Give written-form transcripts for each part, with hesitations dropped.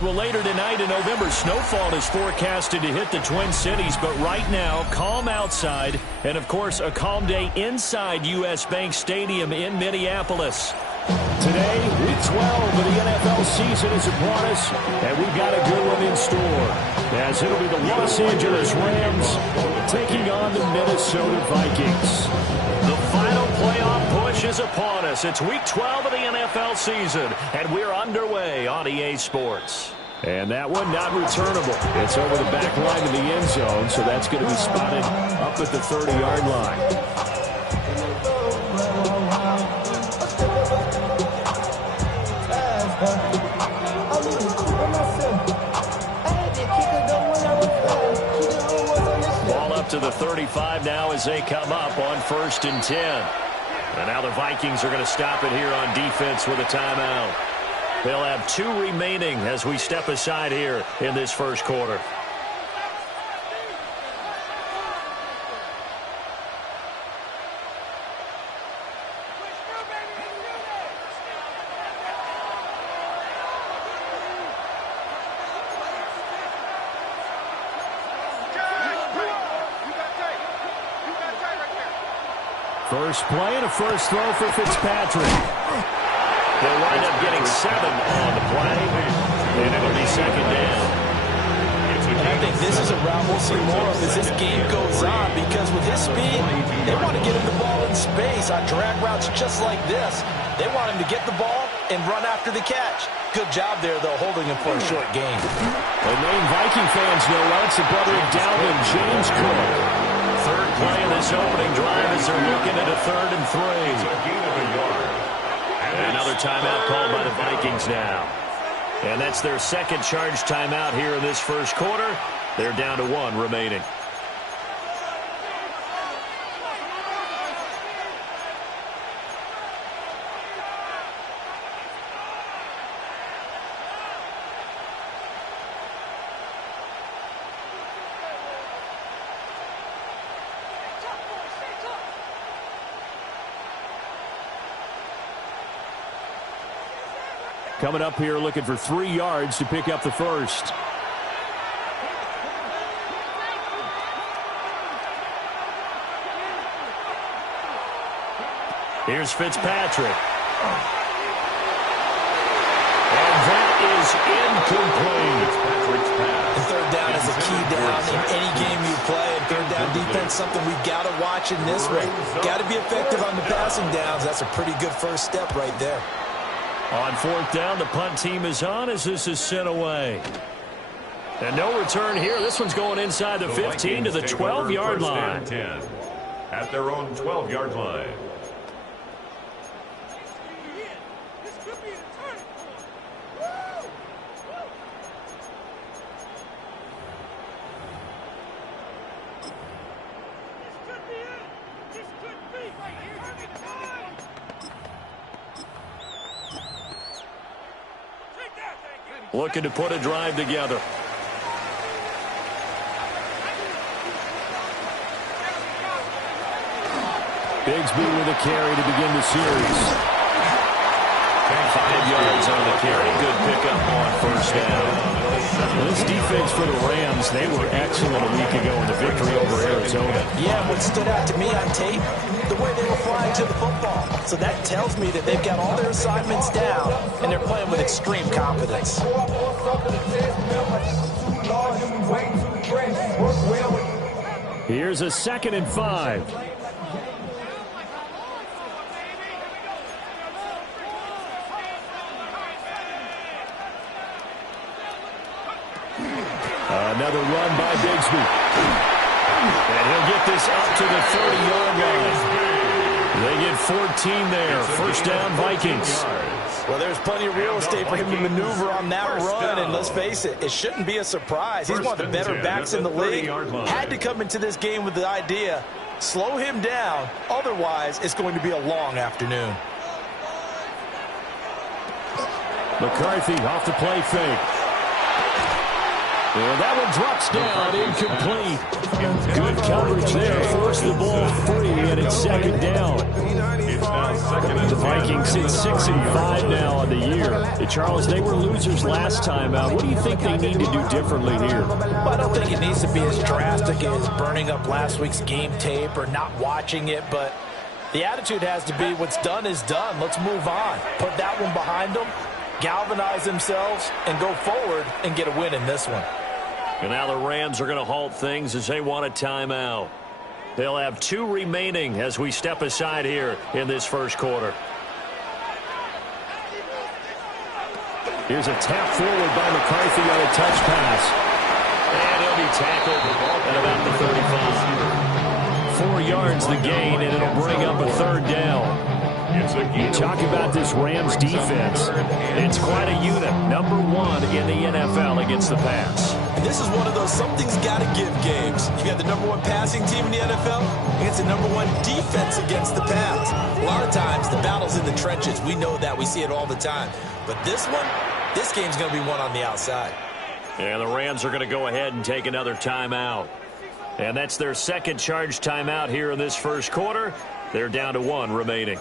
Well, later tonight in November, snowfall is forecasted to hit the Twin Cities, but right now, calm outside, and of course, a calm day inside U.S. Bank Stadium in Minneapolis. Today, Week 12 of the NFL season is upon us, and we've got a good one in store, as it'll be the Los Angeles Rams taking on the Minnesota Vikings. The final playoff push is upon us. It's Week 12 of the NFL season, and we're underway on EA Sports. And that one not returnable. It's over the back line of the end zone, so that's going to be spotted up at the 30-yard line. Ball up to the 35 now as they come up on 1st and 10. And now the Vikings are going to stop it here on defense with a timeout. They'll have 2 remaining as we step aside here in this first quarter. First play and a first throw for Fitzpatrick. They'll wind up getting 7 on the play, and it'll be 2nd down. I think this is a route we'll see more of as this game goes on, because with his speed, they want to get him the ball in space on drag routes just like this. They want him to get the ball and run after the catch. Good job there, though, holding him for a short gain. The main Viking fans know well, it's the brother of Dalvin, James Cook. Third play of this opening drive as they're looking at a 3rd and 3. And another timeout called by the Vikings now. And that's their second charge timeout here in this first quarter. They're down to 1 remaining. Coming up here looking for 3 yards to pick up the first. Here's Fitzpatrick. And that is incomplete. And 3rd down is a key down in any game you play. And 3rd down defense, something we've got to watch in this one. Got to be effective on the passing downs. That's a pretty good first step right there. On 4th down, the punt team is on as this is sent away. And no return here. This one's going inside the 15 to the 12-yard line. 10 at their own 12-yard line. Looking to put a drive together. Bigsby with a carry to begin the series. 5 yards on the carry. Good pickup on 1st down. This defense for the Rams, they were excellent a week ago in the victory over Arizona. Yeah, what stood out to me on tape, the way they were flying to the football. So that tells me that they've got all their assignments down, and they're playing with extreme confidence. Here's a 2nd and 5. Another run by Bigsby. And he'll get this up to the 30-yard line. They get 14 there. 1st down, Vikings. Well, there's plenty of real estate for him to maneuver on that run, and let's face it, it shouldn't be a surprise. He's one of the better backs in the league. Had to come into this game with the idea, slow him down, otherwise it's going to be a long afternoon. McCarthy off the play fake. And that one drops down, incomplete. Good coverage there, forced the ball free, and it's 2nd down. It's now 2nd The Vikings sit 6-5 now on the year. Charles, they were losers last time out. What do you think they need to do differently here? Well, I don't think it needs to be as drastic as burning up last week's game tape or not watching it, but the attitude has to be what's done is done. Let's move on. Put that one behind them, galvanize themselves, and go forward and get a win in this one. And now the Rams are going to halt things as they want a timeout. They'll have 2 remaining as we step aside here in this first quarter. Here's a tap forward by McCarthy on a touch pass. And he'll be tackled at about the 35. 4 yards the gain, and it'll bring up a 3rd down. You talk about this Rams defense. It's quite a unit. Number 1 in the NFL against the pass. And this is one of those something's got to give games. You got the number 1 passing team in the NFL against the number 1 defense against the pass. A lot of times the battle's in the trenches. We know that. We see it all the time. But this game's going to be won on the outside. And the Rams are going to go ahead and take another timeout. And that's their 2nd charge timeout here in this first quarter. They're down to 1 remaining.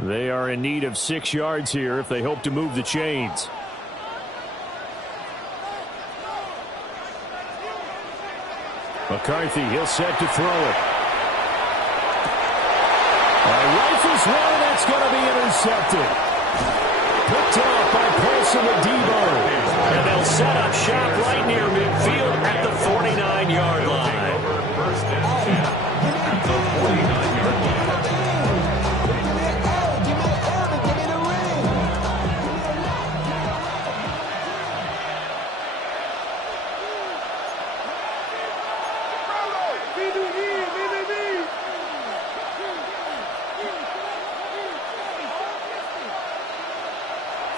They are in need of 6 yards here if they hope to move the chains. McCarthy, he'll set to throw it. Rifles one, that's going to be intercepted. Picked off by Paulson Adebo. And they'll set up shop right near midfield at the 49-yard line. First and 10 at the 49-yard line.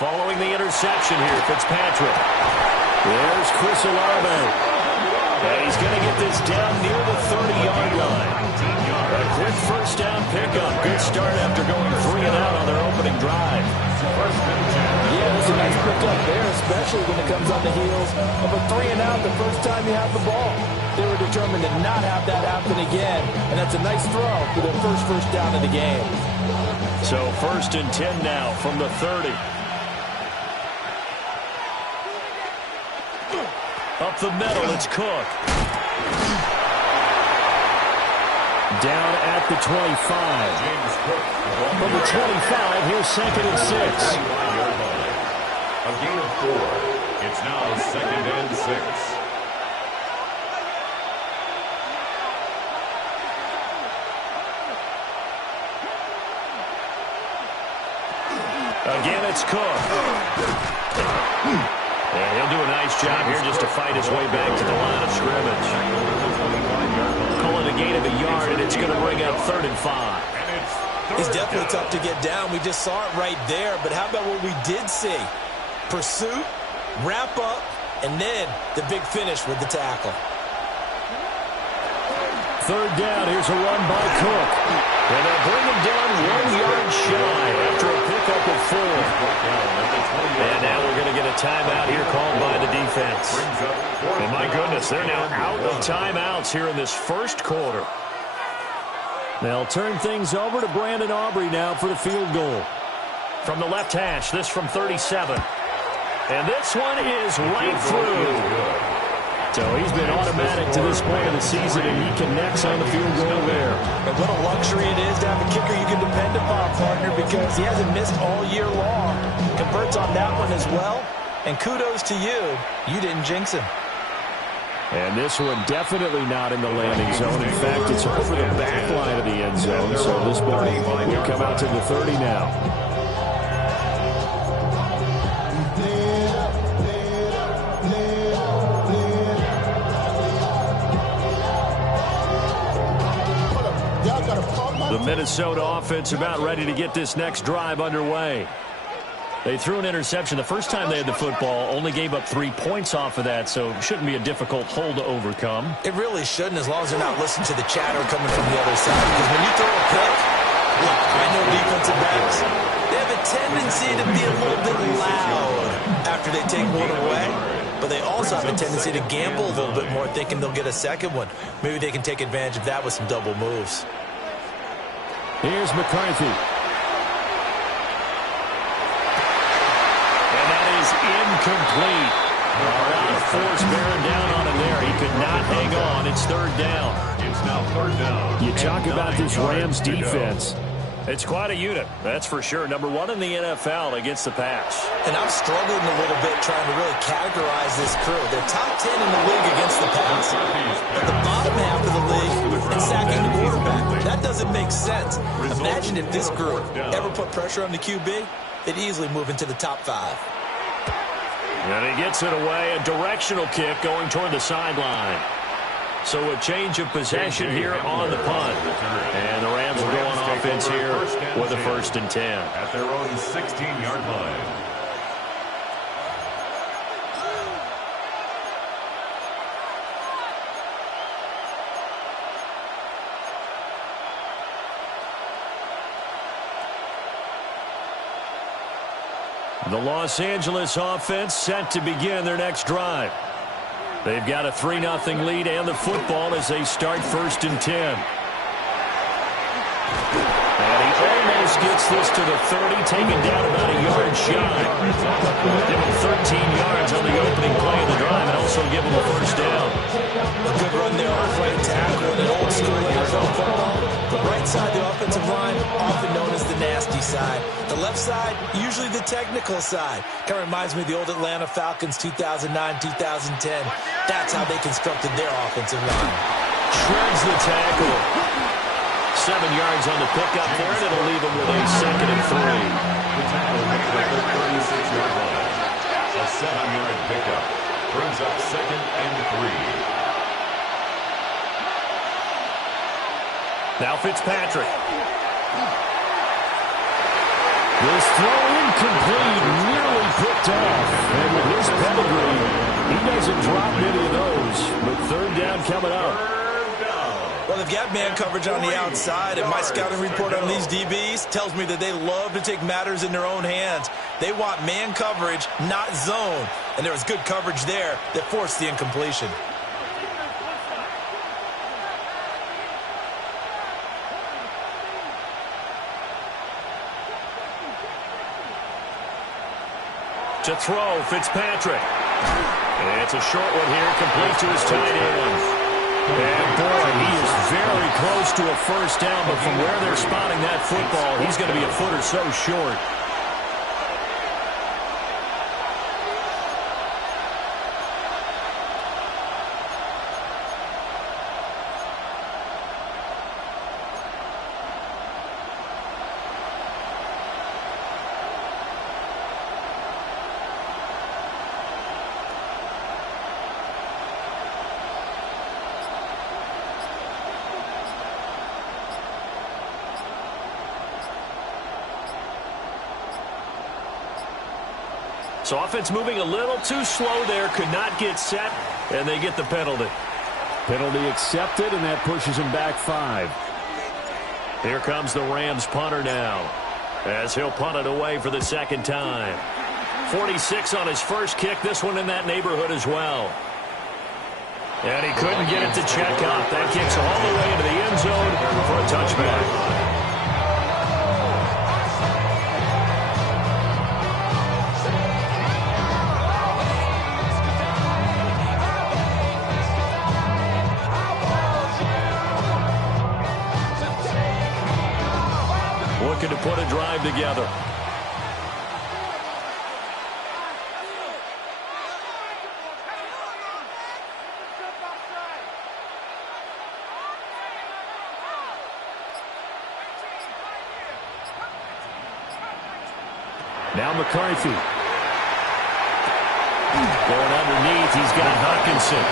Following the interception here, Fitzpatrick. There's Chris Olave. And he's going to get this down near the 30-yard line. A quick first down pickup. Good start after going 3 and out on their opening drive. Yeah, that's a nice pickup there, especially when it comes on the heels of a 3 and out the first time you have the ball. They were determined to not have that happen again, and that's a nice throw for their first down of the game. So 1st and 10 now from the 30. Up the middle, it's Cook. Down at the 25. From the 25, here's 2nd and 6. A gain of 4. It's now 2nd and 6. Again, it's Cook. And he'll do a nice job here just to fight his way back to the line of scrimmage. Call it a gain of a yard, and it's going to bring up 3rd and 5. He's definitely tough to get down. We just saw it right there. But how about what we did see? Pursuit, wrap up, and then the big finish with the tackle. 3rd down. Here's a run by Cook. And they'll bring him down 1 yard shy after a pickup of 4. And now we're going to get a timeout here called by the defense. And my goodness, they're now out of timeouts here in this first quarter. They'll turn things over to Brandon Aubrey now for the field goal. From the left hash, this from 37. And this one is right through. So he's been automatic to this point of the season, and he connects on the field goal there. And what a luxury it is to have a kicker you can depend upon, partner, because he hasn't missed all year long. Converts on that one as well, and kudos to you. You didn't jinx him. And this one definitely not in the landing zone. In fact, it's over the back line of the end zone, so this ball will come out to the 30 now. The Minnesota offense about ready to get this next drive underway. They threw an interception the first time they had the football, only gave up 3 points off of that, so it shouldn't be a difficult hole to overcome. It really shouldn't, as long as they're not listening to the chatter coming from the other side. Because when you throw a pick, look, I know defensive backs, they have a tendency to be a little bit loud after they take one away. But they also also have a tendency to gamble a little bit more, thinking they'll get a second one. Maybe they can take advantage of that with some double moves. Here's McCarthy. And that is incomplete. A lot of force bearing down on him there. He could not hang on. It's third down. It's now third down. You talk about this Rams defense. It's quite a unit, that's for sure. Number one in the NFL against the pass. And I'm struggling a little bit trying to really categorize this crew. They're top 10 in the league against the pass, but the bottom half of the league in sacking the quarterback. That doesn't make sense. Imagine if this group ever put pressure on the QB, they'd easily move into the top 5. And he gets it away, a directional kick going toward the sideline. So a change of possession here on the punt. And the Rams will go on offense here with a 1st and 10. At their own 16-yard line. The Los Angeles offense set to begin their next drive. They've got a 3-0 lead and the football as they start 1st and 10. And he almost gets this to the 30, taken down about a yard shy. Give him 13 yards on the opening play of the drive and also give him a 1st down. A good run there off right tackle in an old school NFL football. The right side, the offensive line, often known as the nasty side. The left side, usually the technical side. Kind of reminds me of the old Atlanta Falcons 2009, 2010. That's how they constructed their offensive line. Shreds the tackle. 7 yards on the pickup there, and it'll leave him with a 2nd and 3. The tackle made at the 36-yard line. A 7-yard pickup brings up 2nd and 3. Now Fitzpatrick. This throw incomplete, nearly picked off. And with his pedigree, he doesn't drop many of those. But 3rd down coming up. Well, they've got man coverage on the outside, and my scouting report on these DBs tells me that they love to take matters in their own hands. They want man coverage, not zone. And there was good coverage there that forced the incompletion. To throw, Fitzpatrick. It's a short one here, complete to his tight end. And boy, he is very close to a 1st down, but from where they're spotting that football, he's going to be a foot or so short. So offense moving a little too slow there, could not get set, and they get the penalty. Penalty accepted, and that pushes him back 5. Here comes the Rams punter now, as he'll punt it away for the 2nd time. 46 on his first kick, this one in that neighborhood as well. And he couldn't get it to check up. That kicks all the way into the end zone for a touchback. Looking to put a drive together. Now McCarthy. Going underneath, he's got Hawkinson.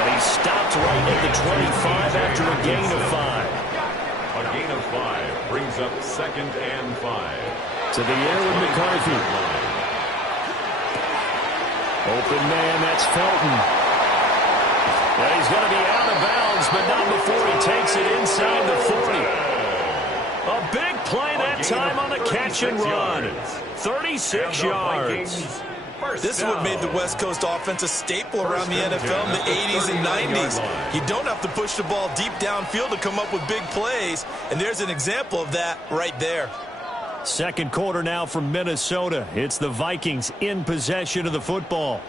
And he stopped right at the 25 after a gain of 5. A gain of 5 brings up 2nd and 5. To the air with McCarthy. Open man, that's Felton. And he's going to be out of bounds, but not before he takes it inside the 40. A big play that time on the catch and run. 36 yards. This is what made the West Coast offense a staple around the NFL in the 80s and 90s. You don't have to push the ball deep downfield to come up with big plays, and there's an example of that right there. Second quarter now from Minnesota. It's the Vikings in possession of the football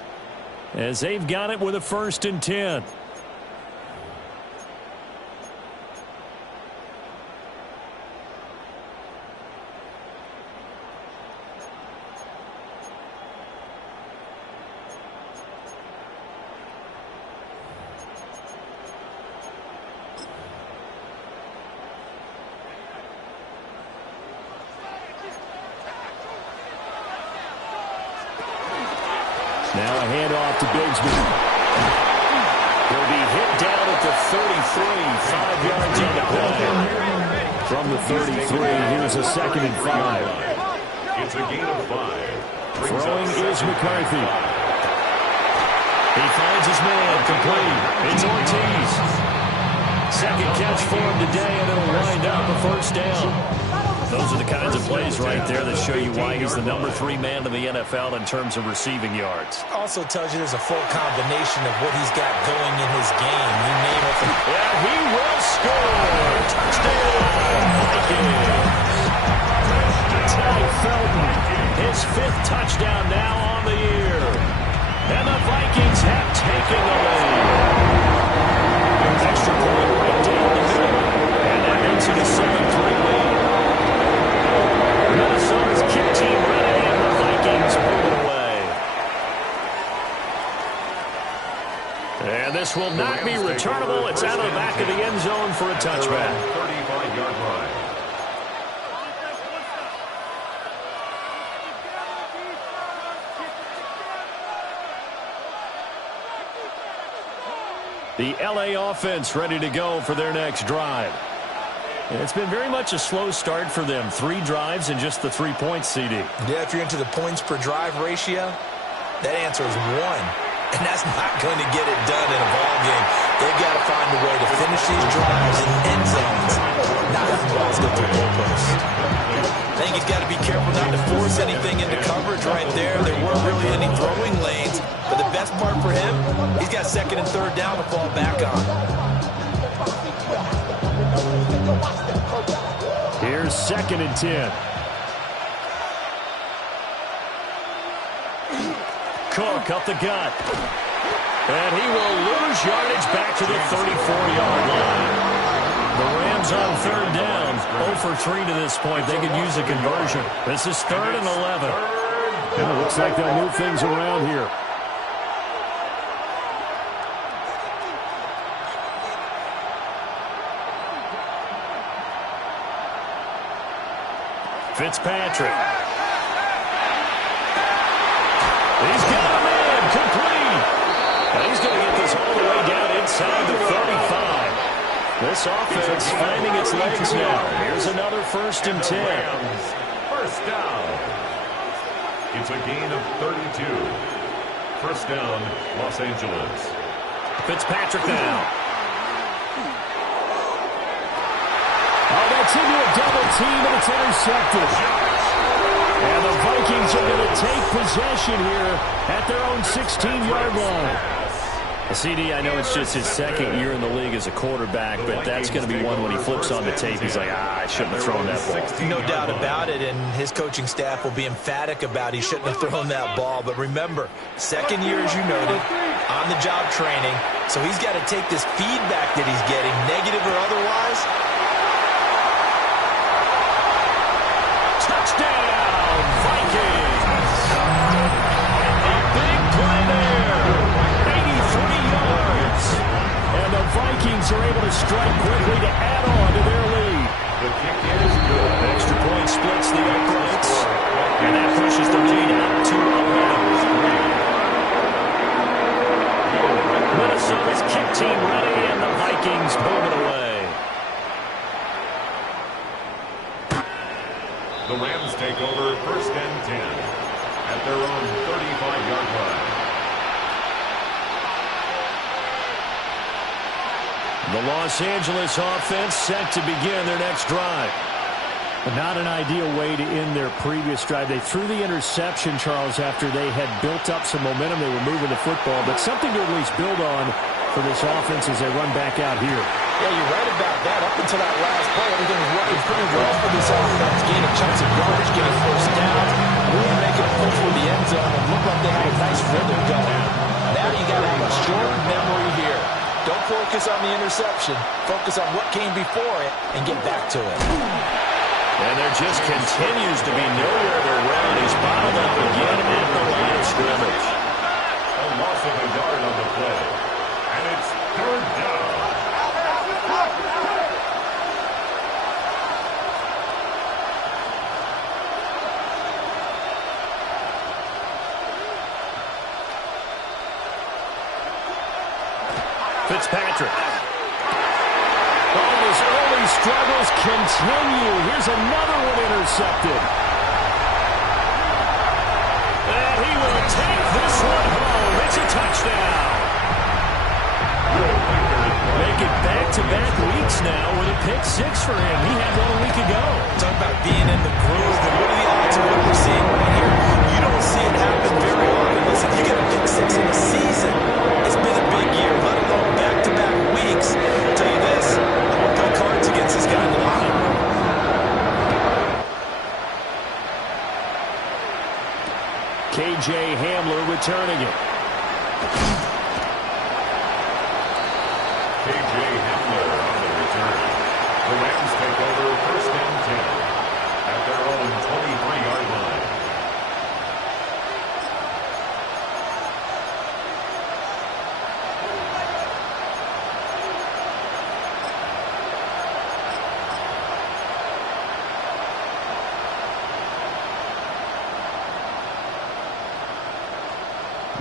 as they've got it with a 1st and 10. Now a handoff to Bigsby. He'll be hit down at the 33, 5 yards on the play. From the 33, here's a 2nd and 5. It's a gain of 5. Throwing is McCarthy. He finds his man complete. It's Ortiz. Second catch for him today, and it'll wind up a 1st down. Those are the kinds of plays right there that show you why he's the number 3 man in the NFL in terms of receiving yards. Also tells you there's a full combination of what he's got going in his game. You name it. Yeah, he will score. Touchdown, Vikings. Ty Felton, his 5th touchdown now on the year. And the Vikings have taken the lead. Extra point right down the middle. And that makes it a 7-3 lead. Minnesota's kick team ready, and the Vikings move it away. And this will not be returnable. It's out of the back of the end zone for a touchback. 35-yard line. The LA offense ready to go for their next drive. It's been very much a slow start for them. 3 drives and just the 3 points, CD. Yeah, if you're into the points per drive ratio, that answer is 1. And that's not going to get it done in a ball game. They've got to find a way to finish these drives in end zones, not have the balls go through goalposts. I think he's got to be careful not to force anything into coverage right there. There weren't really any throwing lanes. But the best part for him, he's got 2nd and 3rd down to fall back on. Here's 2nd and 10. Cook up the gut. And he will lose yardage back to the 34-yard line. The Rams on 3rd down. 0 for 3 to this point. They could use a conversion. This is 3rd and 11. And it looks like they'll move things around here. Fitzpatrick. He's got him in. Complete. And he's going to get this all the way down inside the 35. This offense finding its legs now. Here's another 1st and 10. First down. It's a gain of 32. First down, Los Angeles. Fitzpatrick now. Oh, that's into a double team, and it's intercepted. And the Vikings are going to take possession here at their own 16-yard line. CD, I know it's just his 2nd year in the league as a quarterback, but that's going to be one when he flips on the tape. He's like, I shouldn't have thrown that ball. No doubt about it, and his coaching staff will be emphatic about he shouldn't have thrown that ball. But remember, 2nd year, as you noted, on-the-job training, so he's got to take this feedback that he's getting, negative or otherwise. Touchdown, Vikings! A big play there. 83 yards. And the Vikings are able to strike quickly to add on to their lead. The kick is good. Extra point splits the uprights. And that pushes the lead up to 11. Minnesota's kick team ready, and the Vikings moving away. The Rams take over 1st and 10 at their own 35-yard line. The Los Angeles offense set to begin their next drive. Not an ideal way to end their previous drive. They threw the interception, Charles, after they had built up some momentum. They were moving the football, but something to at least build on for this offense as they run back out here. Yeah, you're right about that. Up until that last play, everything was working pretty well for this offense. Gaining chunks of yardage, getting first down, really making a push for the end zone, and looked like they had a nice rhythm going. Now you got to have a short memory here. Don't focus on the interception. Focus on what came before it and get back to it. And there just continues to be nowhere to run. He's bottled up again at the line of scrimmage. A loss of a yard on the play. And it's third down. Fitzpatrick. Oh, his early struggles continue. Here's another one intercepted. And he will take this one home. It's a touchdown. Make it back-to-back weeks now with a pick six for him. He had one a week ago. Talk about being in the groove. And what are the odds of what we're seeing right here? You don't see it happen very often. Listen, you get a pick six in a season. It's been a big year, let alone back-to-back weeks. I'll tell you this, I'm going to play cards against this guy tonight. K.J. Hamler returning it. K.J. Hamler on the return. The Rams take over first and 10 at their own 23-yard line.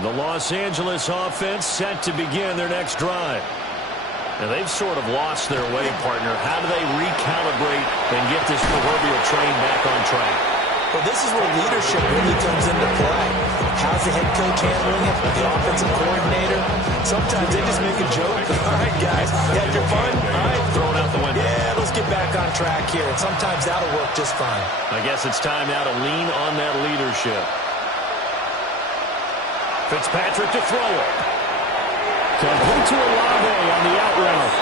The Los Angeles offense set to begin their next drive. And they've sort of lost their way, partner. How do they recalibrate and get this proverbial train back on track? Well, this is where leadership really comes into play. How's the head coach handling it? The offensive coordinator? Sometimes they just make a joke. All right, guys, you had your fun? All right, Throw it out the window. yeah, let's get back on track here. And sometimes that'll work just fine. I guess it's time now to lean on that leadership. Fitzpatrick to throw it. Complete to Olave on the out route.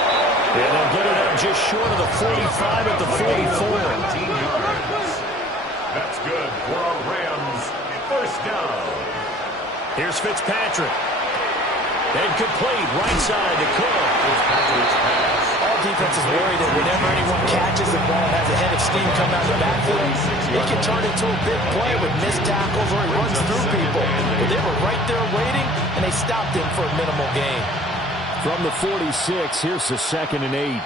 And they'll get it up just short of the 45 at the 44. 19 yards. That's good for a Rams first down. Here's Fitzpatrick. And complete right side to Cook. Fitzpatrick's pass. All defenses worry that whenever anyone catches the ball and has a head of steam come out of the backfield, it can turn into a big play with missed tackles or he runs through people. But they were right there waiting, and they stopped him for a minimal gain. From the 46, here's the 2nd and 8.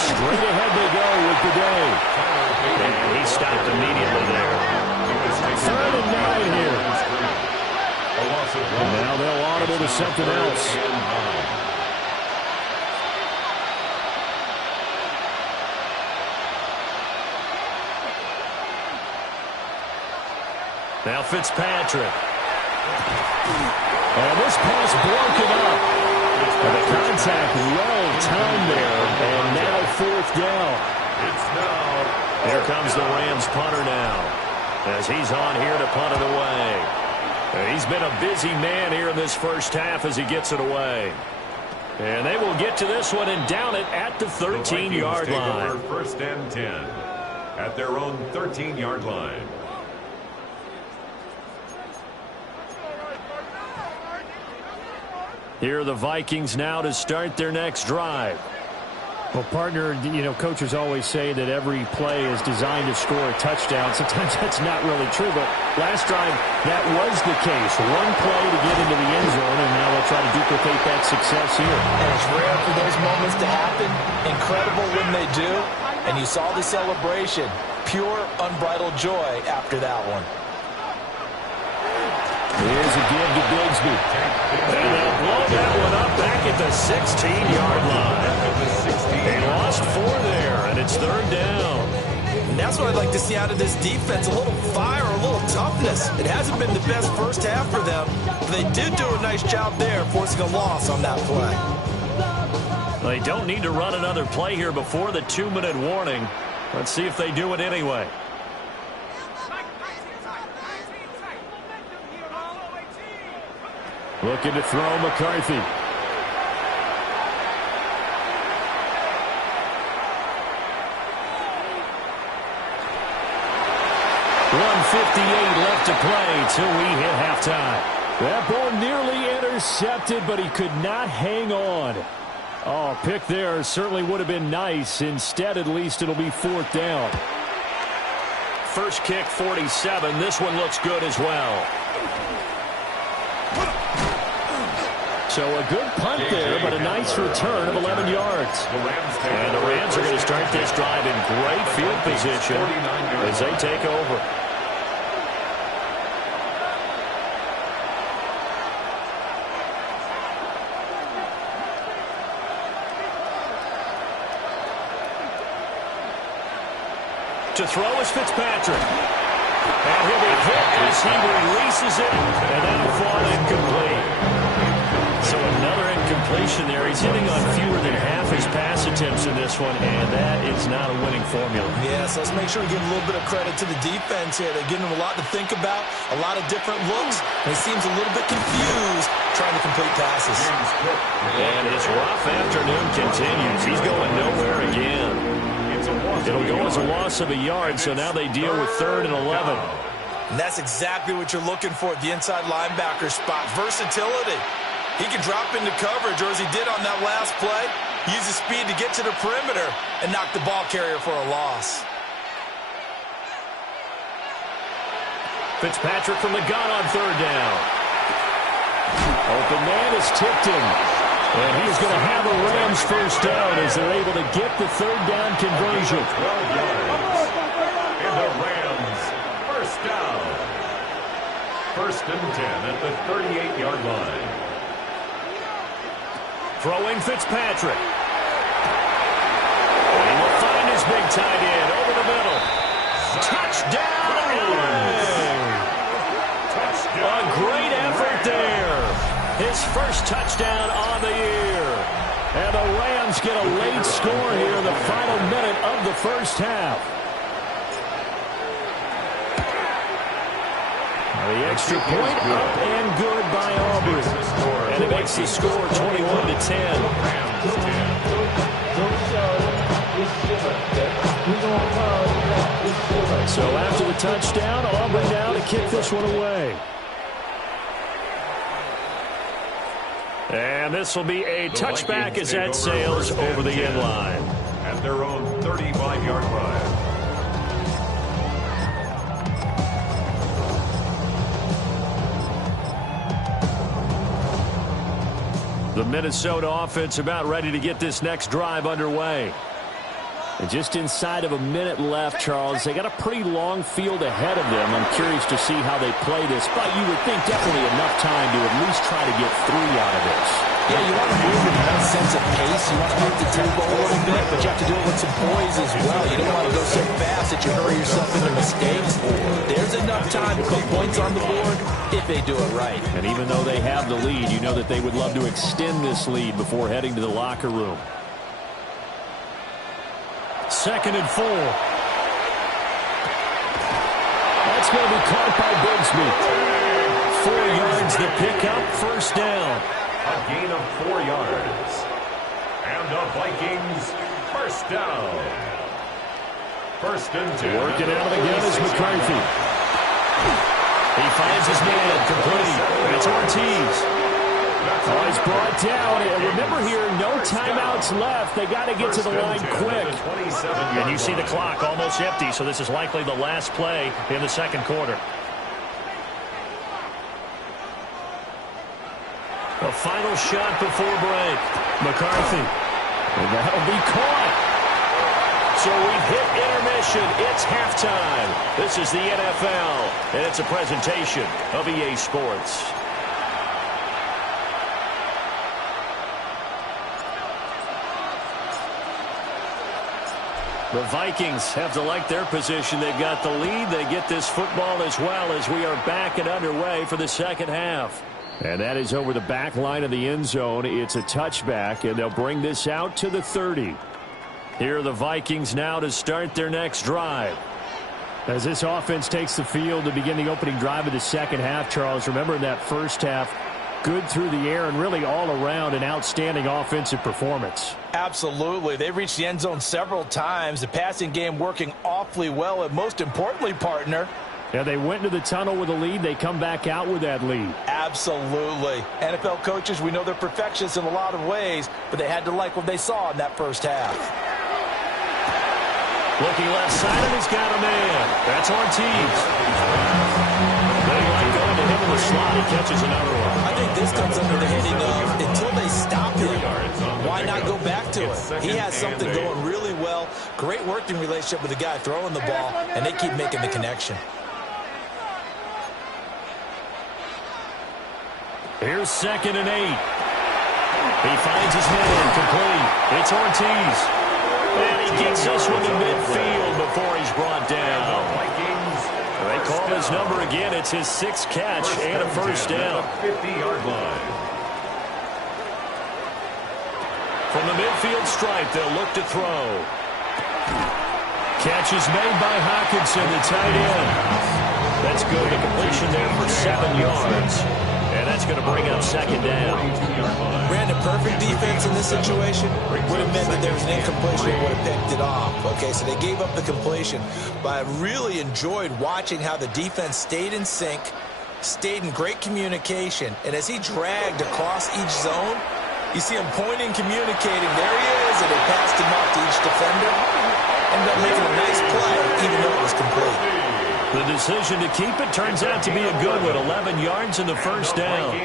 Straight ahead they go with the day. And he stopped immediately there. 3rd and 9 here. A loss of And now they'll audible to something else. Now Fitzpatrick. And this pass broken up. And the contact well timed there. And now 4th down. It's now. Here comes the Rams punter now. As he's on here to punt it away. And he's been a busy man here in this first half as he gets it away. And they will get to this one and down it at the 13-yard line. Over first and 10 at their own 13-yard line. Here are the Vikings now to start their next drive. Well, partner, coaches always say that every play is designed to score a touchdown. Sometimes that's not really true, but last drive, that was the case. One play to get into the end zone, and now they'll try to duplicate that success here. And it's rare for those moments to happen. Incredible when they do. And you saw the celebration. Pure, unbridled joy after that one. Here's a give to Bigsby. And they'll blow that one up back at the 16-yard line. They lost 4 there, and it's 3rd down. And that's what I'd like to see out of this defense, a little fire, a little toughness. It hasn't been the best first half for them, but they did do a nice job there, forcing a loss on that play. They don't need to run another play here before the 2-minute warning. Let's see if they do it anyway. Looking to throw McCarthy. .158 left to play till we hit halftime. That ball nearly intercepted, but he could not hang on. Oh, pick there certainly would have been nice. Instead, at least it'll be 4th down. First kick, 47. This one looks good as well. So a good punt there, but a nice return of 11 yards. And the Rams are going to start this drive in great field position as they take over. To throw is Fitzpatrick. And he'll be hit as he releases it, and that'll fall incomplete. So another incompletion there. He's hitting on fewer than half his pass attempts in this one, and that is not a winning formula. Yes, let's make sure we give a little bit of credit to the defense here. They're giving him a lot to think about, a lot of different looks, and he seems a little bit confused trying to complete passes. And his rough afternoon continues. He's going nowhere again. It'll go as a loss of a yard, so now they deal with 3rd and 11. And that's exactly what you're looking for at the inside linebacker spot. Versatility. He can drop into coverage, or as he did on that last play, use his speed to get to the perimeter and knock the ball carrier for a loss. Fitzpatrick from the gun on 3rd down. Open man has tipped him. And he's going to have a Rams first down as they're able to get the 3rd down conversion. 12 yards. And the Rams first down. 1st and 10 at the 38-yard line. Throwing Fitzpatrick. And he will find his big tight end over the middle. Touchdown, LA! A great effort there. His first touchdown on the year. And the Rams get a late score here in the final minute of the first half. The extra point up and good by Aubrey. And it makes the score 21-10. So after the touchdown, Aubrey now to kick this one away. And this will be a touchback as that sails over the end line. At their own 35-yard line. The Minnesota offense about ready to get this next drive underway. And just inside of a minute left, Charles. They got a pretty long field ahead of them. I'm curious to see how they play this, but you would think definitely enough time to at least try to get 3 out of this. Yeah, you want to move with that sense of pace. You want to move the tempo a little bit, but you have to do it with some poise as well. You don't want to go so fast that you hurry yourself into mistakes. There's enough time to put points on the board if they do it right. And even though they have the lead, you know that they would love to extend this lead before heading to the locker room. 2nd and 4. That's going to be caught by Bigsby. 4 yards the pickup, first down. A gain of 4 yards. And the Vikings first down. 1st and 10. Working out of the gun is McCarthy. He finds his man complete. And it's Ortiz. Oh, he's brought down. And remember here, no timeouts left. They got to get to the line quick. And you see the clock almost empty, so this is likely the last play in the 2nd quarter. The final shot before break. McCarthy. And that'll be caught. So we've hit intermission. It's halftime. This is the NFL, and it's a presentation of EA Sports. The Vikings have to like their position. They've got the lead. They get this football as well as we are back and underway for the 2nd half. And that is over the back line of the end zone. It's a touchback, and they'll bring this out to the 30. Here are the Vikings now to start their next drive. As this offense takes the field to begin the opening drive of the second half, Charles, remember in that first half, good through the air and really all around an outstanding offensive performance. Absolutely. They reached the end zone several times. The passing game working awfully well, and most importantly, partner, yeah, they went into the tunnel with a lead. They come back out with that lead. Absolutely. NFL coaches, we know they're perfectionists in a lot of ways, but they had to like what they saw in that first half. Looking left side, and he's got a man. That's Ortiz. They like going to him in the slot. He catches another one. I think this comes under the heading of until they stop him, why not go back to it? He has something going really well. Great working relationship with the guy throwing the ball, and they keep making the connection. Here's 2nd and 8. He finds his man complete. It's Ortiz. And he gets this one to midfield before he's brought down. They call his number again. It's his 6th catch and a first down. 50-yard line. From the midfield stripe, they'll look to throw. Catch is made by Hawkinson, the tight end. That's good. The completion there for 7 yards. And that's going to bring up 2nd down. Brandon, perfect defense in this situation would have meant that there was an incompletion and would have picked it off. Okay, so they gave up the completion. But I really enjoyed watching how the defense stayed in sync, stayed in great communication. And as he dragged across each zone, you see him pointing, communicating. There he is, and they passed him off to each defender. Ended up making a nice play, even though it was complete. The decision to keep it turns out to be a good one. 11 yards in the first down.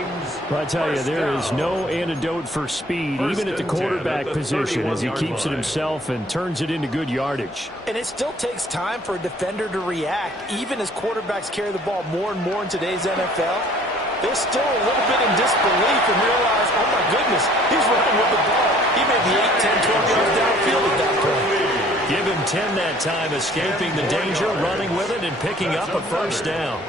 Well, I tell you, there is no antidote for speed, even at the quarterback position, as he keeps it himself and turns it into good yardage. And it still takes time for a defender to react, even as quarterbacks carry the ball more and more in today's NFL. They're still a little bit in disbelief and realize, oh, my goodness, he's running with the ball. He may be 8, 10, 12 yards downfield at that point. Give him 10 that time, escaping the danger, running with it, and picking up a first down.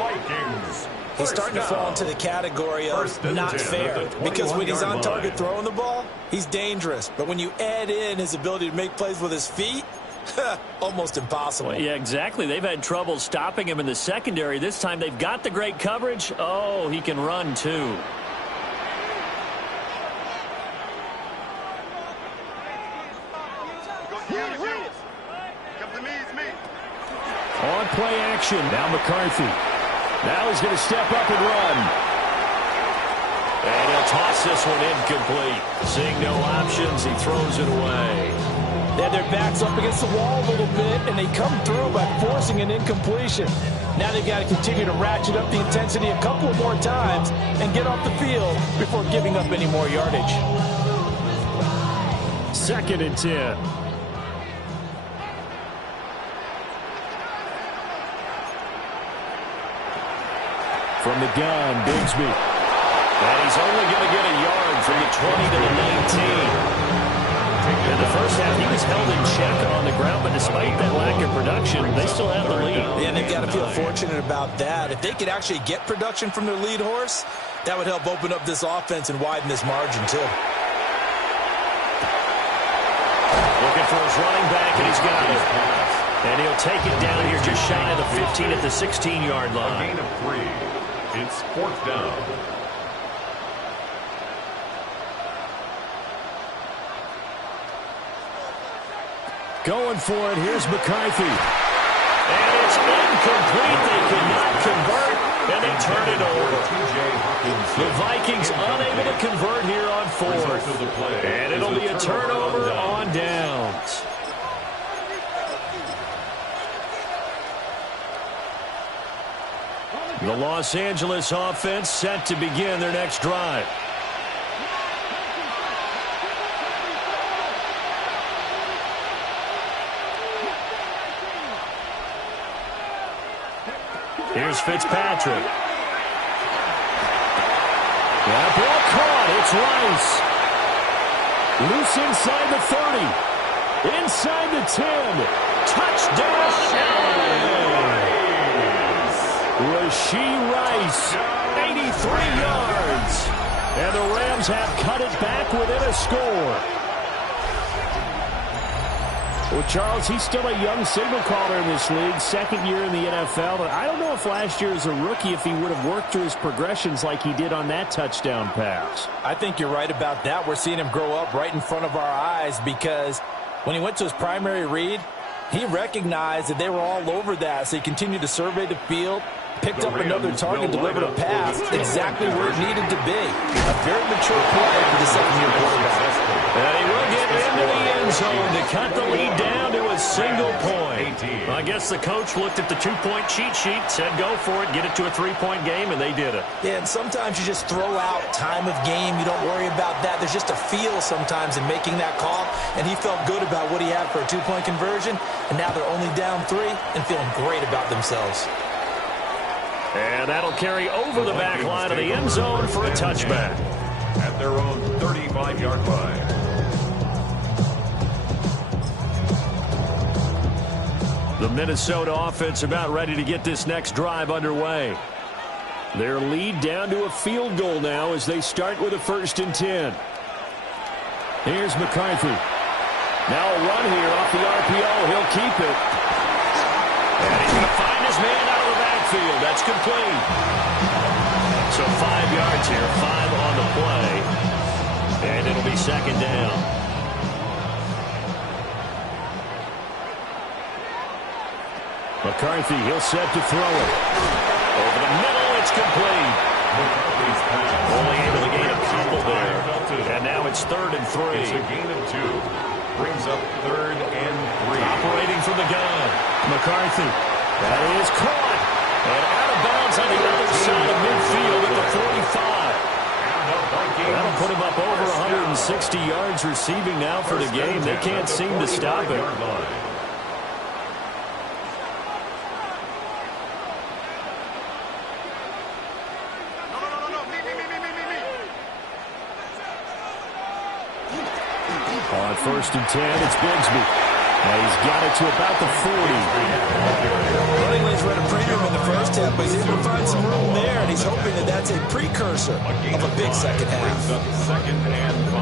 He's starting to fall into the category of not fair, because when he's on target throwing the ball, he's dangerous. But when you add in his ability to make plays with his feet, almost impossible. Well, yeah, exactly. They've had trouble stopping him in the secondary. This time they've got the great coverage. Oh, he can run too. On play action, now McCarthy. Now he's going to step up and run. And he'll toss this one incomplete. Seeing no options, he throws it away. They have their backs up against the wall a little bit, and they come through by forcing an incompletion. Now they've got to continue to ratchet up the intensity a couple more times and get off the field before giving up any more yardage. 2nd and 10. From the gun, Bigsby. And he's only going to get a yard from the 20 to the 19. In the first half, he was held in check on the ground, but despite that lack of production, they still have the lead. Yeah, and they've got to feel fortunate about that. If they could actually get production from their lead horse, that would help open up this offense and widen this margin, too. Looking for his running back, and he's got it. And he'll take it down here just shy of the 15 at the 16-yard line. Gain of 3. It's 4th down. Going for it. Here's McCarthy. And it's incomplete. They could not convert, and they turn it over. The Vikings unable to convert here on 4th. And it'll be a turnover on downs. The Los Angeles offense set to begin their next drive. Here's Fitzpatrick. That ball caught. It's Rice. Loose inside the 30. Inside the 10. Touchdown. Rashee Rice, 83 yards. And the Rams have cut it back within a score. Well, Charles, he's still a young signal caller in this league, second year in the NFL. But I don't know if last year as a rookie, if he would have worked through his progressions like he did on that touchdown pass. I think you're right about that. We're seeing him grow up right in front of our eyes because when he went to his primary read, he recognized that they were all over that. So he continued to survey the field, picked up another target, delivered a pass exactly where it needed to be. A very mature play for the second-year quarterback. And he will get into the end zone to cut the lead down to a single point. Well, I guess the coach looked at the two-point cheat sheet, said go for it, get it to a three-point game, and they did it. Yeah, and sometimes you just throw out time of game. You don't worry about that. There's just a feel sometimes in making that call, and he felt good about what he had for a two-point conversion, and now they're only down 3 and feeling great about themselves. And that'll carry over the back line of the end zone for a touchback. At their own 35-yard line. The Minnesota offense about ready to get this next drive underway. Their lead down to a field goal now as they start with a 1st and 10. Here's McCarthy. Now a run here off the RPO. He'll keep it. And he's going to find his man out of the backfield. That's complete. So 5 yards here, 5 on the play. And it'll be 2nd down. McCarthy, he'll set to throw it. Over the middle, it's complete. Only able to gain a couple there. And now it's 3rd and 3. It's a gain of 2. Brings up 3rd and 3. Operating from the gun. McCarthy. That is caught. And out of bounds on the other side of midfield at the 45. That'll put him up over 160 yards receiving now for the game. They can't seem to stop it. On 1st and 10, it's Bigsby. And he's got it to about the 40. Running lanes were at a premium in the first half, but he's able to find some room there, and he's hoping that that's a precursor of a big second half. 2nd and 5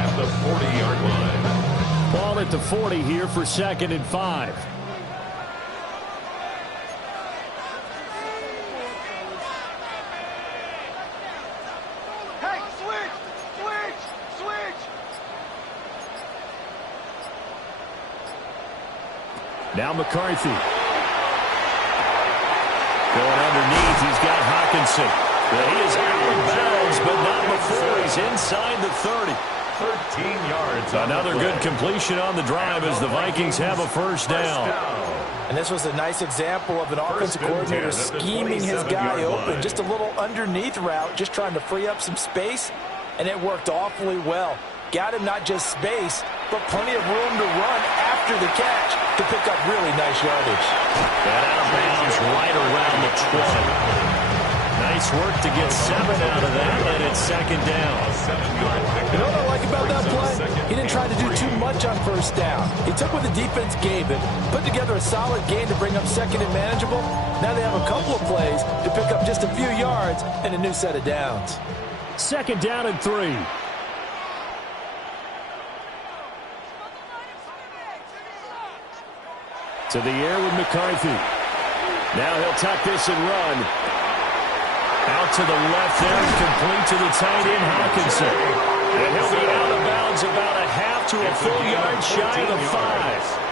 at the 40-yard line. Ball at the 40 here for 2nd and 5. Now McCarthy. Going underneath, he's got Hawkinson. Well, he is out of bounds, but not before he's inside the 30. 13 yards. Another good completion on the drive as the Vikings have a 1st down. And this was a nice example of an offensive coordinator scheming his guy open. Just a little underneath route, just trying to free up some space, and it worked awfully well. Got him not just space, but plenty of room to run after the catch to pick up really nice yardage. That out of bounds right around the 20. Nice work to get 7 out of that, and it's 2nd down. You know what I like about that play? He didn't try to do too much on 1st down. He took what the defense gave him, put together a solid game to bring up 2nd and manageable. Now they have a couple of plays to pick up just a few yards and a new set of downs. 2nd down and 3. To the air with McCarthy. Now he'll tuck this and run. Out to the left there and complete to the tight end, Hawkinson. And he'll be out of bounds about a half to a full yard shy of the 5.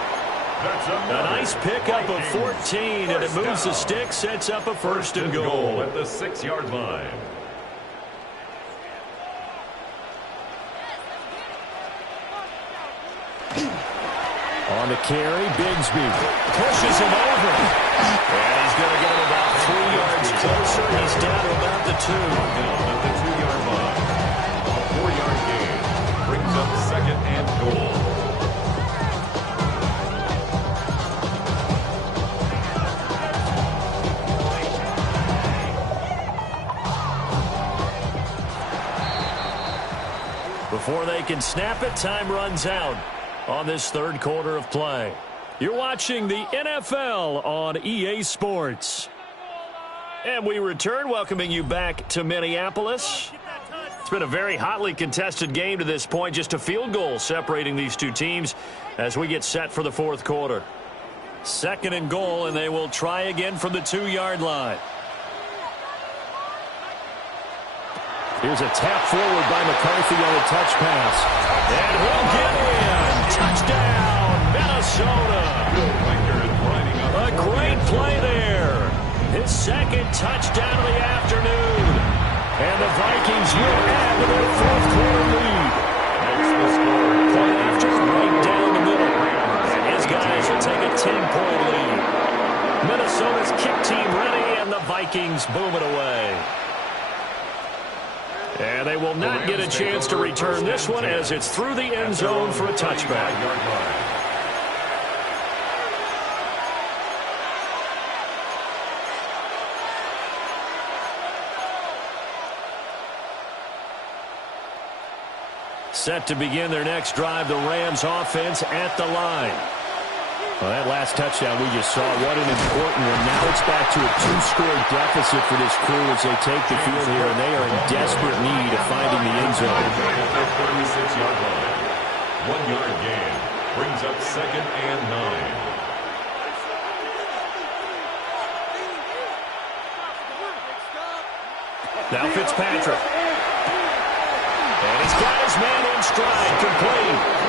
A nice pickup of 14, and it moves the stick, sets up a 1st and goal. At the 6-yard line. On the carry, Bigsby pushes him over. And he's going to get him about 3 yards closer. He's down to about the 2. At the 2-yard line. A 4-yard gain. Brings up 2nd and goal. Before they can snap it, time runs out on this 3rd quarter of play. You're watching the NFL on EA Sports. And we return, welcoming you back to Minneapolis. It's been a very hotly contested game to this point. Just a field goal separating these two teams as we get set for the fourth quarter. 2nd and goal, and they will try again from the 2-yard line. Here's a tap forward by McCarthy on a touch pass. And he'll get in. Touchdown, Minnesota. A great play there. His 2nd touchdown of the afternoon. And the Vikings will add to their fourth quarter lead. Makes the score. Play after right down the middle. And his guys will take a 10-point lead. Minnesota's kick team ready, and the Vikings boom it away. And they will not get a chance to return this one as it's through the end zone for a touchback. Set to begin their next drive, the Rams offense at the line. Well, that last touchdown we just saw, what an important one. Now it's back to a 2-score deficit for this crew as they take the field here, and they are in desperate need of finding the end zone. 36-yard line. 1-yard gain. Brings up 2nd and 9. Now Fitzpatrick. And he's got his man in stride, complete.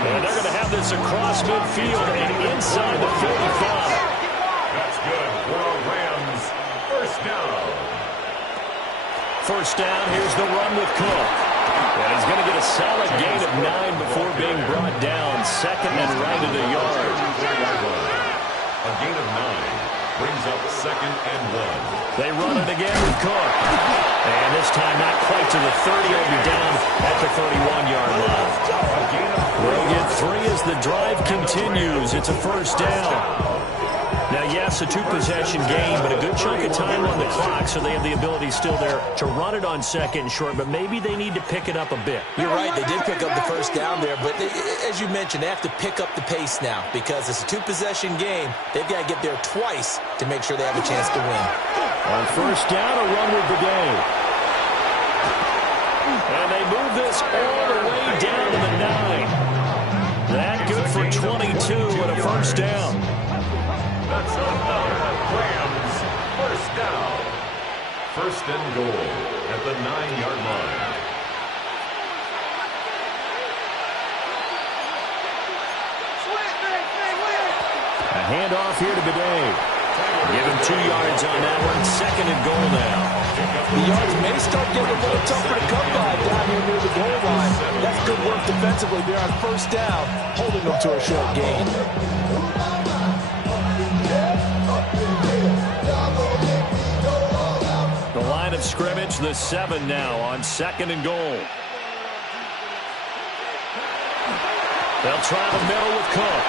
And they're going to have this across midfield and inside the 45. That's good for the Rams. First down. First down, here's the run with Cook. And he's going to get a solid gain of 9 before being brought down. 2nd and right of the yard. A gain of 9 brings up 2nd and 1. They run it again with Cook. And this time not quite to the 30. He'll be down at the 31-yard line. We'll get 3 as the drive continues. It's a first down. Now, yes, a 2-possession game, but a good chunk of time on the clock, so they have the ability still there to run it on 2nd and short, but maybe they need to pick it up a bit. You're right. They did pick up the first down there, but as you mentioned, they have to pick up the pace now because it's a 2-possession game. They've got to get there twice to make sure they have a chance to win. On first down, a run with the day. And they move this all the way down to the 9. That good for 22 and a first down. That's another Rams first down. 1st and goal at the 9-yard line. A handoff here to Bidet. Give him 2 yards on that one. 2nd and goal now. The yards may start getting a little tougher to come by down here near the goal line. That's good work defensively there on first down, holding them to a short gain. The line of scrimmage, the 7 now on 2nd and goal. They'll try the middle with Cook.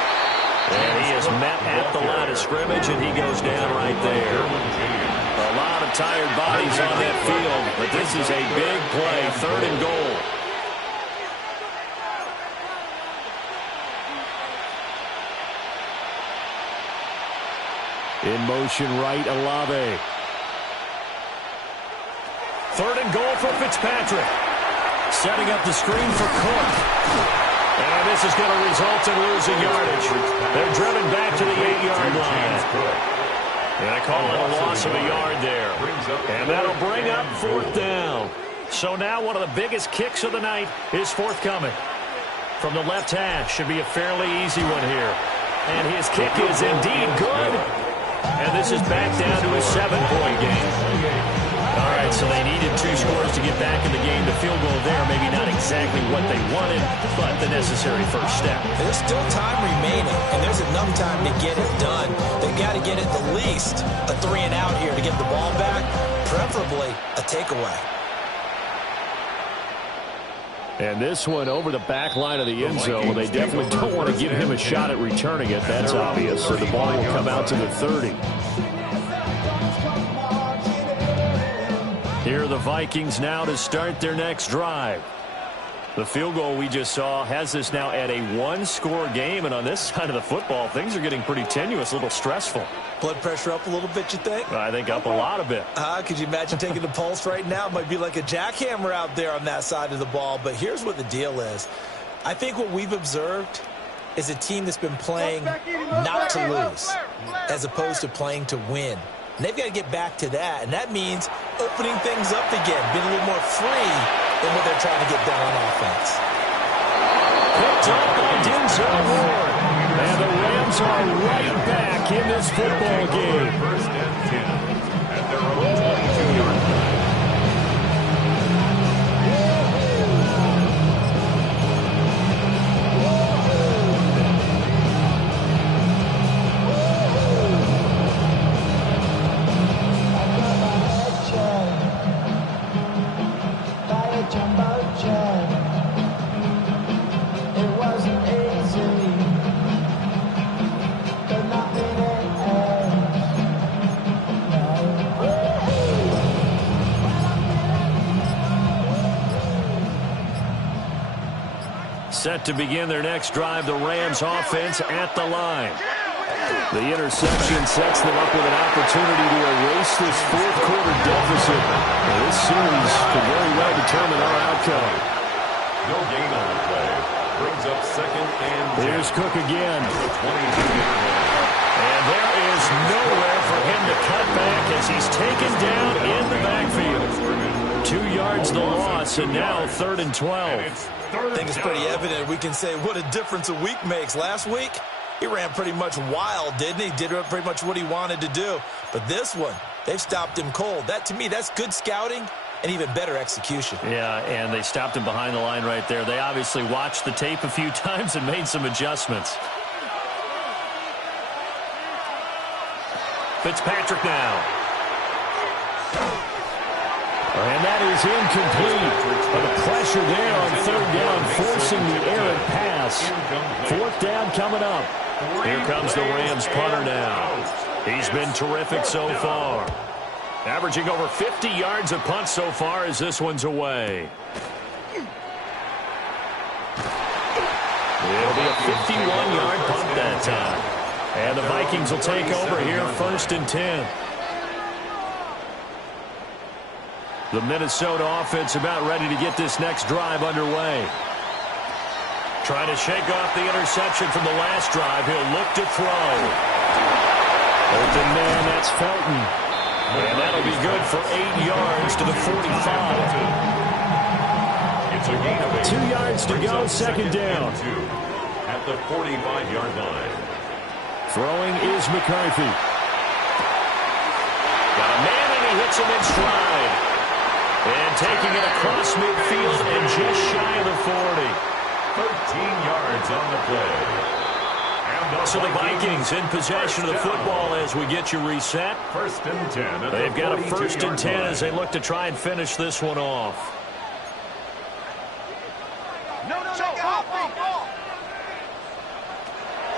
And he is met at the line of scrimmage, and he goes down right there. A lot of tired bodies on that field, but this is a big play, 3rd and goal. In motion right, Olave. 3rd and goal for Fitzpatrick. Setting up the screen for Cook. And this is going to result in losing yardage. They're driven back to the 8-yard line. And they call it a loss of a yard there. And that'll bring up 4th down. So now one of the biggest kicks of the night is forthcoming. From the left hash, should be a fairly easy one here. And his kick is indeed good. And this is back down to a 7-point game. All right, so they needed 2 scores to get back in the game. The field goal there, maybe not exactly what they wanted, but the necessary first step. There's still time remaining, and there's enough time to get it done. They've got to get at the least a 3-and-out here to get the ball back, preferably a takeaway. And this one over the back line of the end zone. Well, they definitely don't want to give him a shot at returning it. That's obvious. So the ball will come out to the 30. Here are the Vikings now to start their next drive. The field goal we just saw has this now at a one-score game, and on this side of the football, things are getting pretty tenuous, a little stressful. Blood pressure up a little bit, you think? I think up a lot of it. Could you imagine taking the pulse right now? It might be like a jackhammer out there on that side of the ball. But here's what the deal is. I think what we've observed is a team that's been playing not to lose as opposed to playing to win. And they've got to get back to that. And that means opening things up again, being a little more free than what they're trying to get done on offense. Picked up by Denzel Ward. And the Rams are right back in this football game. First and 10 at their own 22-yard line. Set to begin their next drive, the Rams offense at the line. The interception sets them up with an opportunity to erase this fourth-quarter deficit. And this series could very well determine our outcome. No gain on the play. Brings up second and 10. Here's Cook again. And there is nowhere for him to cut back as he's taken down in the backfield. 2 yards the loss, and now 3rd and 12. I think it's pretty evident. We can say what a difference a week makes. Last week, he ran pretty much wild, didn't he? Did pretty much what he wanted to do. But this one, they've stopped him cold. That, to me, that's good scouting and even better execution. Yeah, and they stopped him behind the line right there. They obviously watched the tape a few times and made some adjustments. Fitzpatrick now. And that is incomplete. But the pressure there on 3rd down, forcing the errant pass. 4th down coming up. Here comes the Rams punter now. He's been terrific so far. Averaging over 50 yards a punt so far as this one's away. It'll be a 51-yard punt that time. And the Vikings will take over here 1st and 10. The Minnesota offense about ready to get this next drive underway. Trying to shake off the interception from the last drive. He'll look to throw. Open man, that's Felton. And that'll be good for 8 yards to the 45. It's a gain of 8. 2 yards to go, 2nd down. At the 45-yard line. Throwing is McCarthy. Got a man and he hits him in stride. And taking it across midfield and just shy of the 40. 13 yards on the play. So the Vikings in possession of the football as we get you reset. 1st and 10. They've got a 1st and 10 as they look to try and finish this one off.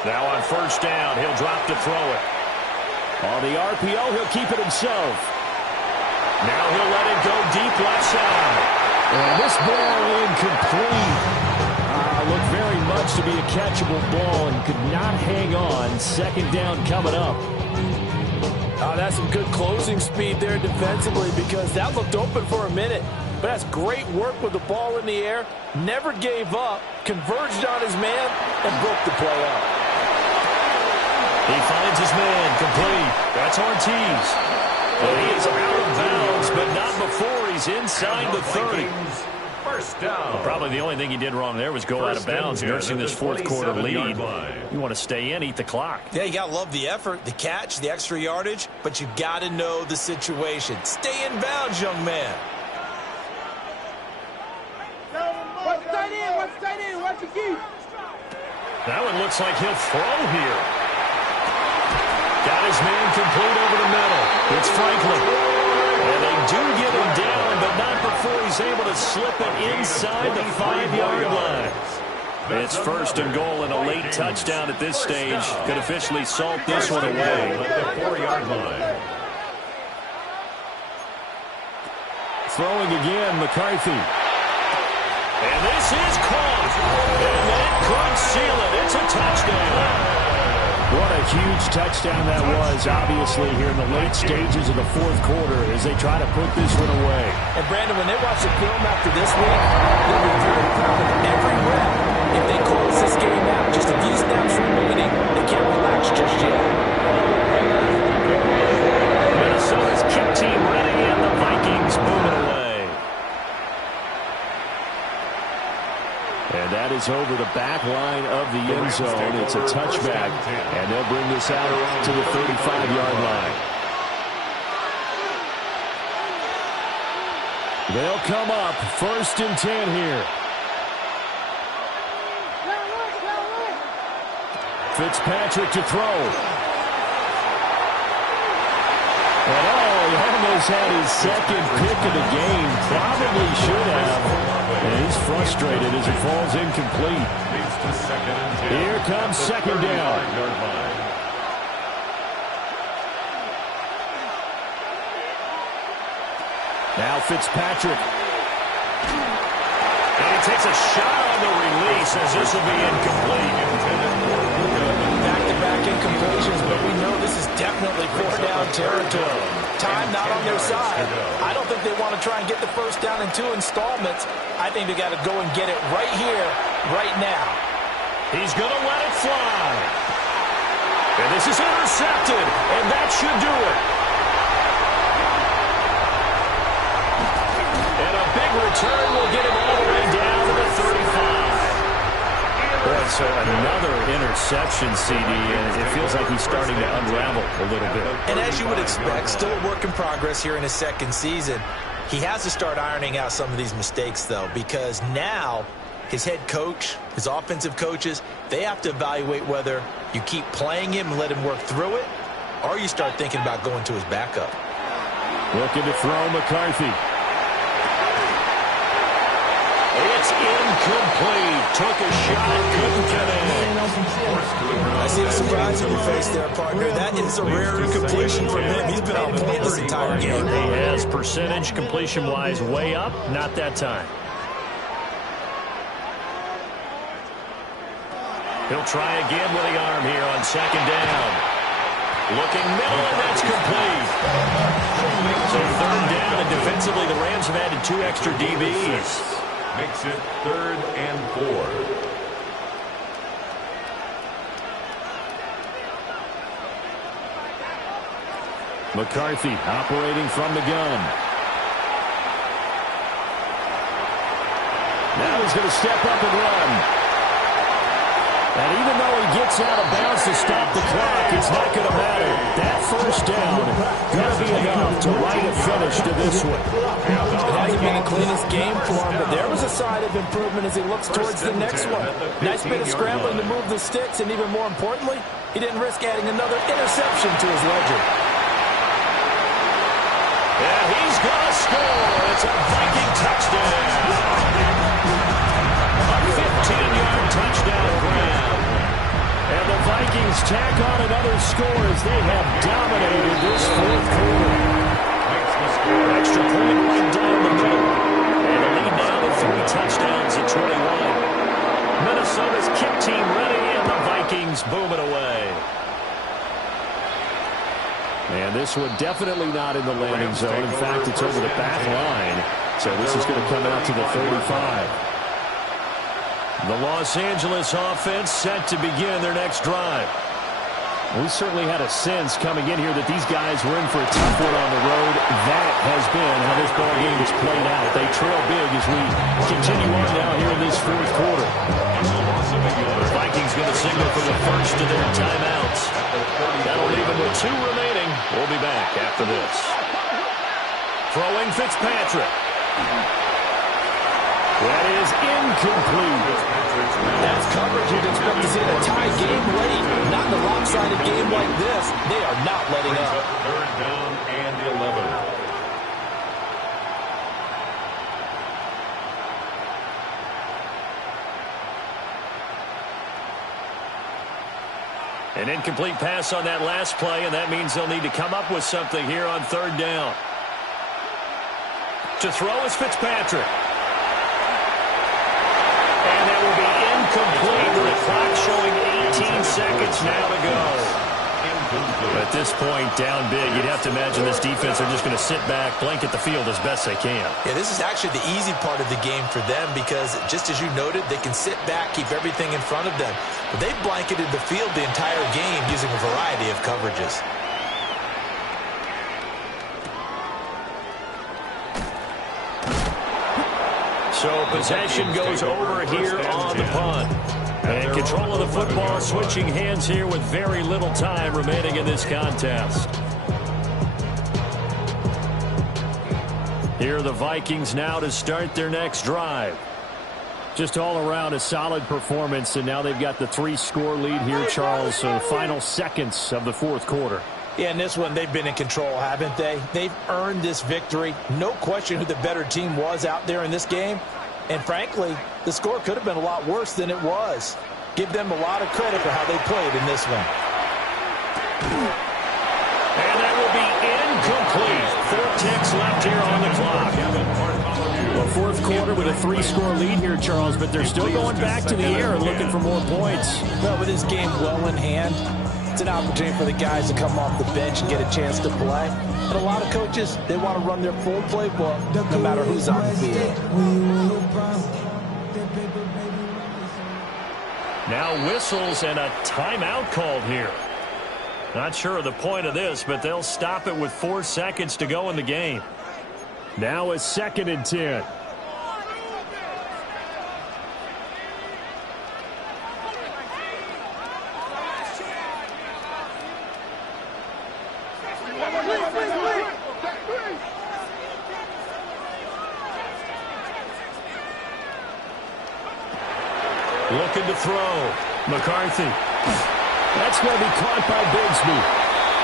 Now on 1st down, he'll drop to throw it. On the RPO, he'll keep it himself. Now he'll let it go deep left side. And this ball incomplete. Looked very much to be a catchable ball and could not hang on. 2nd down coming up. That's some good closing speed there defensively because that looked open for a minute. But that's great work with the ball in the air. Never gave up, converged on his man, and broke the play up. He finds his man complete. That's Ortiz. Well, he is out of bounds, but not before he's inside the 30. 1st down. Well, probably the only thing he did wrong there was go out of bounds, nursing this 4th quarter lead. You want to stay in, eat the clock. Yeah, you got to love the effort, the catch, the extra yardage, but you got to know the situation. Stay in bounds, young man. That one looks like he'll throw here. Got his man complete over the middle. It's Franklin. And they do get him down, but not before he's able to slip it inside the 5-yard line. It's 1st and goal and a late touchdown at this stage. Could officially salt this one away. At the 4-yard line. Throwing again, McCarthy. And this is caught. And that could seal it. It's a touchdown. What a huge touchdown that was, obviously, here in the late stages of the fourth quarter as they try to put this one away. And, Brandon, when they watch the film after this week, they'll be very proud of every rep. If they close this game out, just a few snaps remaining, they can't relax just yet. Minnesota's kick team ready, and the Vikings move it away. And that is over the back line of the end zone. It's a touchback, and they'll bring this out to the 35-yard line. They'll come up 1st and 10 here. Fitzpatrick to throw. And he almost had his second pick of the game. Probably should have. And he's frustrated as it falls incomplete. Here comes 2nd down. Now Fitzpatrick. And he takes a shot on the release as this will be incomplete. Back-to-back incompletions, but we know this is definitely 4-down territory. Time not on their side. I don't think they want to try and get the first down in 2 installments. I think they got to go and get it right here, right now. He's going to let it fly. And this is intercepted, and that should do it. And a big return will get him all the way down to the 35. Boy, so another interception, CD, and it feels like he's starting to unravel a little bit. And as you would expect, still a work in progress here in his second season. He has to start ironing out some of these mistakes, though, because now his head coach, his offensive coaches, they have to evaluate whether you keep playing him and let him work through it, or you start thinking about going to his backup. Looking to throw McCarthy. It's incomplete. Took a shot, couldn't get in. I see the surprise on your face there, partner. That is a rare incompletion for him. He's been on point this entire game. He has percentage completion-wise way up. Not that time. He'll try again with the arm here on 2nd down. Looking middle, and that's complete. So 3rd down, and defensively the Rams have added 2 extra DBs. Makes it 3rd and 4. McCarthy operating from the gun. Now he's going to step up and run. And even though he gets out of bounds to stop the clock, it's not going to matter. That 1st down going to be enough to write a finish to this one. It hasn't been the cleanest game for him, but there was a sign of improvement as he looks towards the next one. Nice bit of scrambling to move the sticks, and even more importantly, he didn't risk adding another interception to his ledger. And he's going to score. It's a Viking touchdown. A 15-yard touchdown grab. And the Vikings tack on another score as they have dominated this 4th quarter. Extra point right down the middle. And the lead now to 3 touchdowns at 21. Minnesota's kick team ready, and the Vikings boom it away. And this one definitely not in the landing zone. In fact, it's over the back line. So this is going to come out to the 35. The Los Angeles offense set to begin their next drive. We certainly had a sense coming in here that these guys were in for a tough one on the road. That has been how this ball game has played out. They trail big as we continue on now here in this 4th quarter. The Vikings going to signal for the first of their timeouts. That'll leave them with 2 remaining. We'll be back after this. Throwing Fitzpatrick. That is incomplete. That's coverage you'd expect to see in a tie game late. Not in a lopsided game like this. They are not letting up. 3rd down and 11. An incomplete pass on that last play, and that means they'll need to come up with something here on 3rd down. To throw is Fitzpatrick. And that will be incomplete with the clock showing 18 seconds now to go. At this point, down big, you'd have to imagine this defense are just going to sit back, blanket the field as best they can. Yeah, this is actually the easy part of the game for them because, just as you noted, they can sit back, keep everything in front of them. But they blanketed the field the entire game using a variety of coverages. So possession goes over here on the punt. And control of the football switching hands here with very little time remaining in this contest. Here are the Vikings now to start their next drive. Just all around a solid performance, and now they've got the 3-score lead here, Charles. So final seconds of the fourth quarter. Yeah, in this one, they've been in control, haven't they? They've earned this victory. No question who the better team was out there in this game. And frankly, the score could have been a lot worse than it was. Give them a lot of credit for how they played in this one. And that will be incomplete. 4 ticks left here on the clock. Well, fourth quarter with a 3-score lead here, Charles, but they're still going back to the air and looking for more points. Well, with this game well in hand, it's an opportunity for the guys to come off the bench and get a chance to play. And a lot of coaches, they want to run their full playbook no matter who's on the field. Now whistles and a timeout called here. Not sure of the point of this, but they'll stop it with 4 seconds to go in the game. Now a 2nd and 10. Looking to throw. McCarthy. That's going to be caught by Bigsby.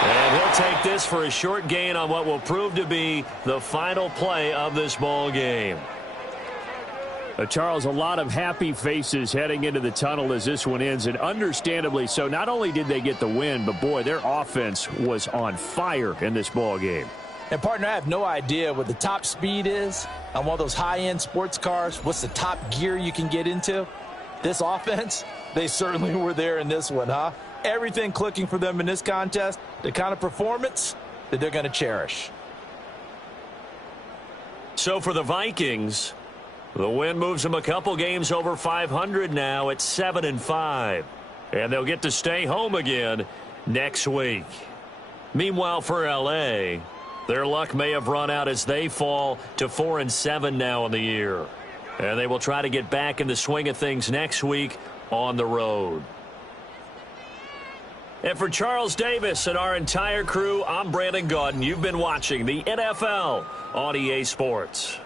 And he'll take this for a short gain on what will prove to be the final play of this ball game. Charles, a lot of happy faces heading into the tunnel as this one ends, and understandably so. Not only did they get the win, but boy, their offense was on fire in this ball game. And, partner, I have no idea what the top speed is on one of those high-end sports cars. What's the top gear you can get into? This offense, they certainly were there in this one, huh? Everything clicking for them in this contest, the kind of performance that they're going to cherish. So for the Vikings, the win moves them a couple games over 500 now at 7-5. And they'll get to stay home again next week. Meanwhile, for L.A., their luck may have run out as they fall to 4-7 now in the year. And they will try to get back in the swing of things next week on the road. And for Charles Davis and our entire crew, I'm Brandon Gaudin. You've been watching the NFL on EA Sports.